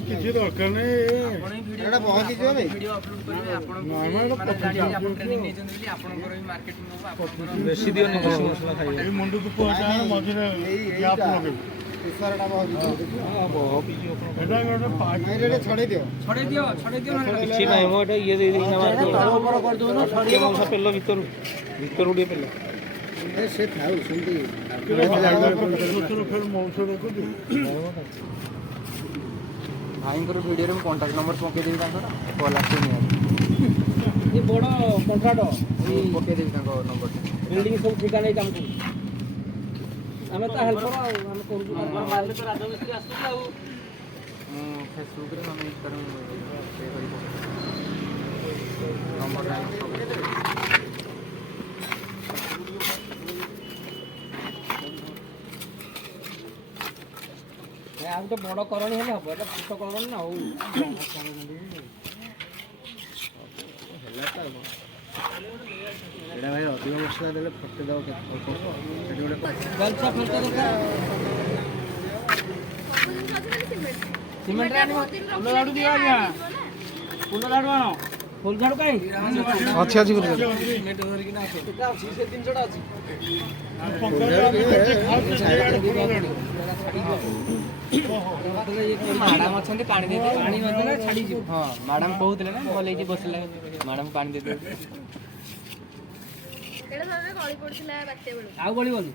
କିଛି ଦରକାର ନାହିଁ ଏଟା ପହଞ୍ଚି ଯିବ ଭାଇ ଭିଡିଓ ଅପଲୋଡ କରିବେ ଆପଣ ଟ୍ରେନିଂ ନେଇଛନ୍ତି ବୋଲି ଆପଣଙ୍କର ବି ମାର୍କେଟିଂ ହବ ଆପଣଙ୍କର ବେଶୀ ଦିଅନି ବେଶୀ ମସଲା ଖାଇବେ ଏଇ ମୁଣ୍ଡକୁ ପହଞ୍ଚା ମଝିରେ ଗ୍ୟାପ୍ ଲଗେଇବୁ ଇଶାରାଟା ବହୁତ ଏଟା ଗୋଟେ ପାଇପ ଏଇଟା ଛଡେଇ ଦିଅ ଛଡେଇ ଦିଅ ନହେଲେ କିଛି ନାହିଁ ମୁଁ ଏଟା ଇଏ ଦେଇ ଦେଇକିନା ପେଲ ଭିତରୁ ଟିକେ ପେଲ ସେ ଥାଉ ସେମିତି ଫେର ମଉସ ରଖୁଛୁ ଭାଇଙ୍କର ଭିଡିଓରେ ମୁଁ କଣ୍ଟାକ୍ଟ ନମ୍ବର ପକେଇଦେବି ତାଙ୍କର କଲ୍ ଆସିବ ଏ ବଡ଼ କଣ୍ଟ୍ରାକ୍ଟ ପକେଇଦେବି ତାଙ୍କ ନମ୍ବରଟା ବିଲ୍ଡିଂ ସବୁ ଠିକା ନେଇ କାମ କରୁଛୁ ଆମେ ତ ହେଲ୍ପର ଆଉ ଆମେ କରୁଛୁ ମାରିଲେ ତ ରାଜମିସ୍ତ୍ରୀ ଆସୁଛି ଆଉ ମୁଁ ଫେସବୁକରେ ନହେଲେ ଇନଷ୍ଟାଗ୍ରାମ ପେ କରି ନମ୍ବରଟା ଆଉ ଗୋଟେ ବଡ଼ କରଣୀ ହେଲେ ହବ ଏଟା ଛୋଟ କରଣୀ ନା ହଉ ଏଇଟା ଭାଇ ଅଧିକ ମସଲା ଦେଲେ ଫଟେଇ ଦେବ କେତେ ସେଠି ଗୋଟେ ଗଲଛା ଫଲଛା ଦରକାର ସିମେଣ୍ଟ ଆଣିବ ଫୁଲ ଝାଡ଼ୁ ଦିଅ ଆଜ୍ଞା ଫୁଲ ଝାଡ଼ୁ ଆଣ ଫୁଲ ଝାଡ଼ୁ କାହିଁ ଅଛି ସିମେଣ୍ଟ ଧରିକିନା ଅଛି ସେ ଜିନିଷଟା ଅଛି ମ୍ୟାଡ଼ାମ ଅଛନ୍ତି ପାଣି ଦେଇଦେବେ ପାଣି ନଦେଲେ ଛାଡ଼ିଯିବ ହଁ ମ୍ୟାଡ଼ାମ କହୁଥିଲେ ନା ଭଲ ହେଇଛି ବସିଲା ମ୍ୟାଡ଼ାମ ପାଣି ଦେଇଦେବେ ଗଳି ପଡିଥିଲା ବାତ୍ୟା ବେଳକୁ ଆଉ ଗଳିବନି